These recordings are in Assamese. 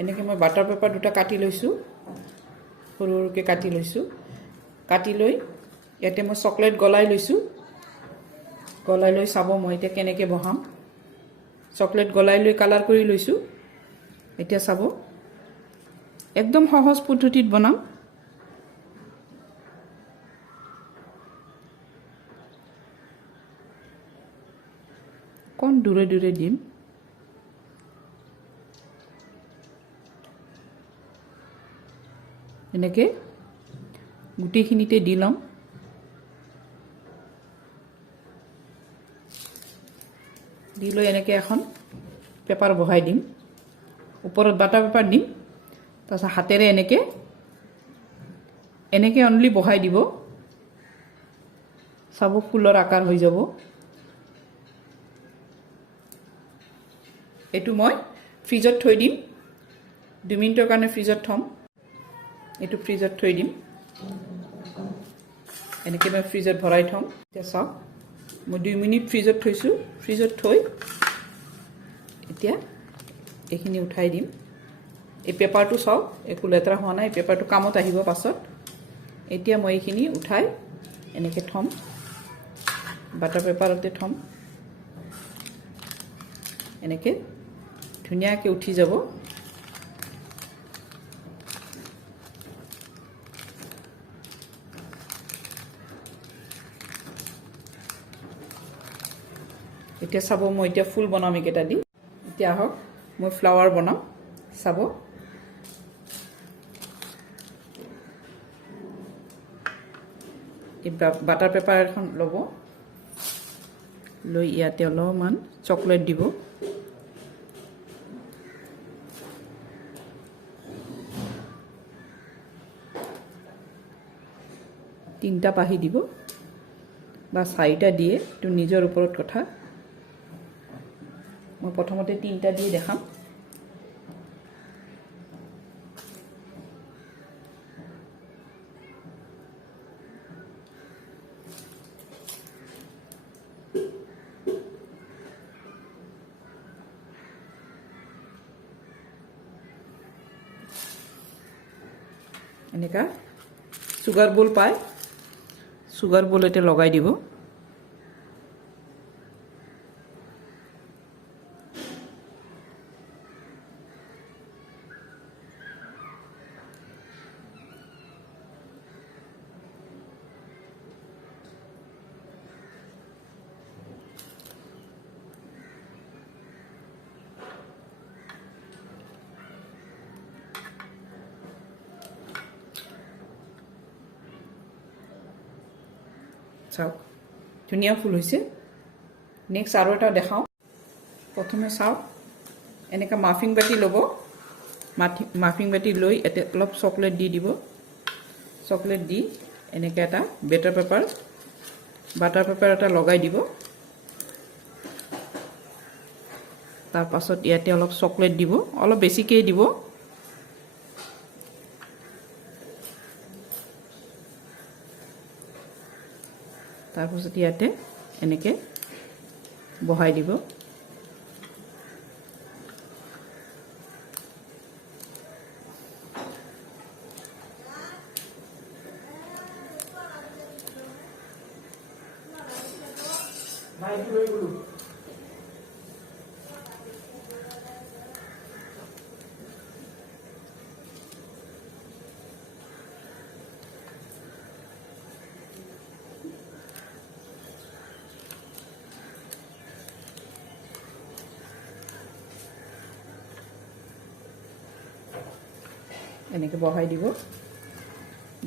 এনেকৈ মই বাটাৰ পেপাৰ দুটা কাটি লৈছোঁ, সৰু সৰুকৈ কাটি লৈছোঁ। কাটি লৈ ইয়াতে মই চকলেট গলাই লৈছোঁ। গলাই লৈ চাব মই এতিয়া কেনেকৈ বহাম। চকলেট গলাই লৈ কালাৰ কৰি লৈছোঁ। এতিয়া চাব একদম সহজ পদ্ধতিত বনাম। অকণ দূৰে দূৰে দিম। এনেকৈ গোটেইখিনিতে দি ল'ম। দি লৈ এনেকৈ এখন পেপাৰ বহাই দিম। ওপৰত বাটাৰ পেপাৰ দিম। তাৰপিছত হাতেৰে এনেকৈ অনলি বহাই দিব। চাব ফুলৰ আকাৰ হৈ যাব। এইটো মই ফ্ৰিজত থৈ দিম। 2 মিনিটৰ কাৰণে ফ্ৰিজত থ'ম। এইটো ফ্ৰিজত থৈ দিম। এনেকৈ মই ফ্ৰিজত ভৰাই থ'ম। এতিয়া চাওক মই 2 মিনিট ফ্ৰিজত থৈছোঁ। ফ্ৰিজত থৈ এতিয়া এইখিনি উঠাই দিম। এই পেপাৰটো চাওক একো লেতেৰা হোৱা নাই। এই পেপাৰটো কামত আহিব পাছত। এতিয়া মই এইখিনি উঠাই এনেকৈ থ'ম। বাটাৰ পেপাৰতে থ'ম। এনেকৈ ধুনীয়াকৈ উঠি যাব। এতিয়া চাব মই এতিয়া ফুল বনাম এইকেইটা দি। এতিয়া আহক মই ফ্লাৱাৰ বনাম। চাব এই বাটাৰ পেপাৰ এখন ল'ব। লৈ ইয়াতে অলপমান চকলেট দিব। তিনিটা পাহি দিব বা 4টা দিয়ে, এইটো নিজৰ ওপৰত কথা। মই প্ৰথমতে 3টা দিয়ে দেখাম। এনেকা সুগাৰ বল পায়। সুগাৰ বল এটা লগাই দিব। চাওক ধুনীয়া ফুল হৈছে। নেক্সট আৰু এটা দেখাওঁ। প্ৰথমে চাওক এনেকৈ মাফিং বাটি ল'ব। মাফিং বাটি লৈ ইয়াতে অলপ চকলেট দি দিব। চকলেট দি এনেকৈ এটা বাটাৰ পেপাৰ এটা লগাই দিব। তাৰপাছত ইয়াতে অলপ চকলেট দিব। অলপ বেছিকৈ দিব। তাৰপাছত ইয়াতে এনেকৈ বহাই দিব। এনেকৈ বহাই দিব।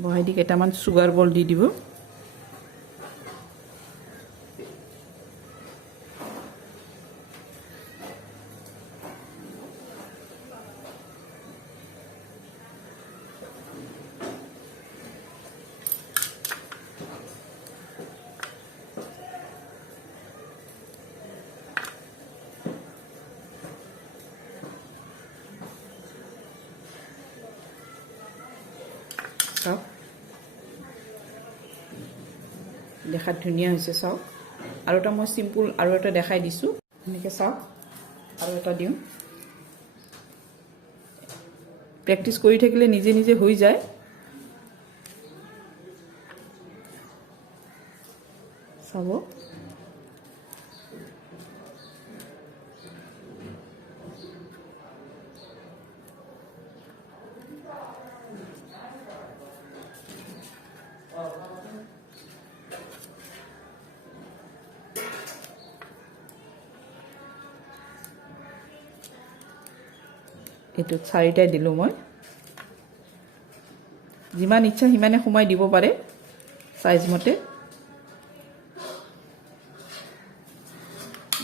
বহাই দি কেইটামান সুগাৰ বল দি দিব। চাওক দেখাত ধুনীয়া হৈছে। চাওক আৰু এটা মই চিম্পুল আৰু এটা দেখাই দিছোঁ। এনেকৈ চাওক আৰু এটা দিওঁ। প্ৰেক্টিছ কৰি থাকিলে নিজে নিজে হৈ যায় চাব এটো 4টা দিলো মই যিমান ইচ্ছা হিমানে সময় দিব পাৰে সাইজ মতে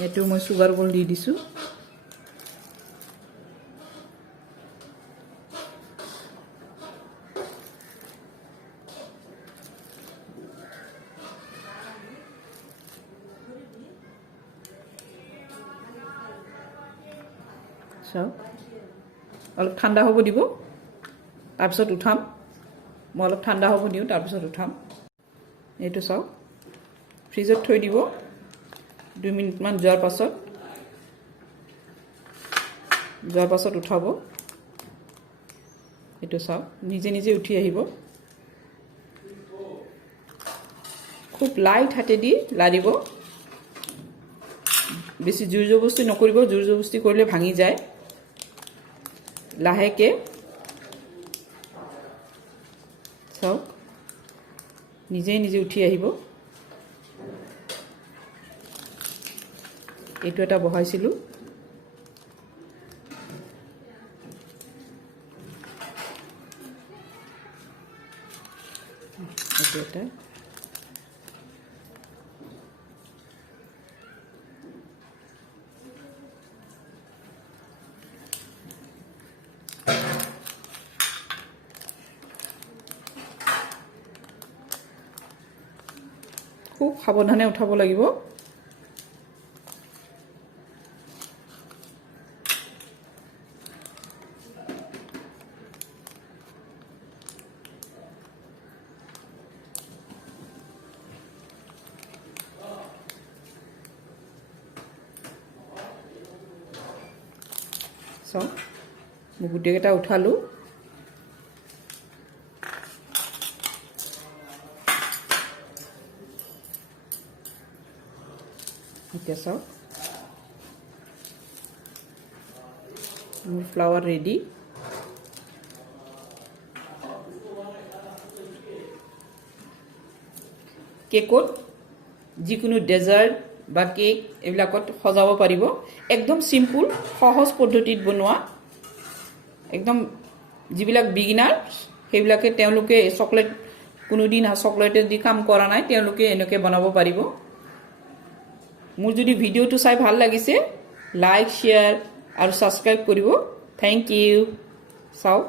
এটো মই সুগাৰ বল দি দিছো সব অলপ ঠান্ডা হ'ব দিব তাৰপিছত উঠাম মই অলপ ঠান্ডা হ'ব দিও তাৰপিছত উঠাম এটো সব ফ্ৰিজত থৈ দিব 2 মিনিট মান যোৱাৰ পাছত উঠাব এটো সব নিজে নিজে উঠি আহিব খুব লাইট হাতে দি লাৰিব বেছি জোৰ জবস্তি নকৰিব জোৰ জবস্তি কৰিলে ভাঙি যায় লাহেকে সব নিজে নিজে উঠি আহিব এটো এটা বহাইছিলো এটো এটা খুব সাবধানে উঠাব লাগিব সব মই গুটেকেটা উঠালো এতিয়া সব মোৰ ফ্লাৱাৰ ৰেডি কেকত যিকোনো ডেজাৰ্ট বা কেক এবিলাকত সজাব পাৰিব একদম সিম্পল সহজ পদ্ধতিত বনোৱা একদম যিবিলাক বিগিনাৰ সেইবিলাকে তেওঁলোকে চকলেট কোনোদিন চকলেটে দি কাম কৰা নাই তেওঁলোকে এনেকৈ বনাব পাৰিব মোৰ যদি ভিডিওটো চাই ভাল লাগিছে লাইক শেয়াৰ আৰু সাবস্ক্ৰাইব কৰিব থ্যাংক ইউ চাও